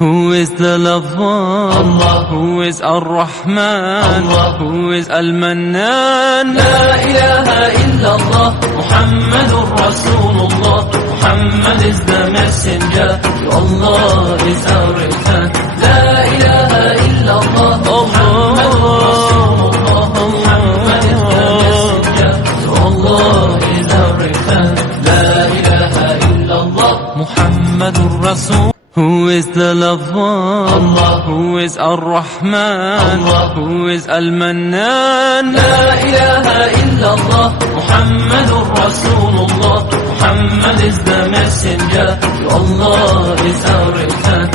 Who is the lover? Allah. Who is Ar-Rahman? Allah. Who is Al-Mannan? La ilaha illallah, Muhammadur Rasulullah. Muhammad is the messenger, to Allah is our return. La ilaha illallah, Muhammadur Rasulullah. Muhammad is the messenger, to Allah is our return. La ilaha illallah, Muhammadur Rasul. Who is the lover? Allah. Who is Ar-Rahman? Allah. Who is Al-Mannan? La ilaha illallah, Muhammadur Rasulullah. Muhammad is the messenger, to Allah is our return.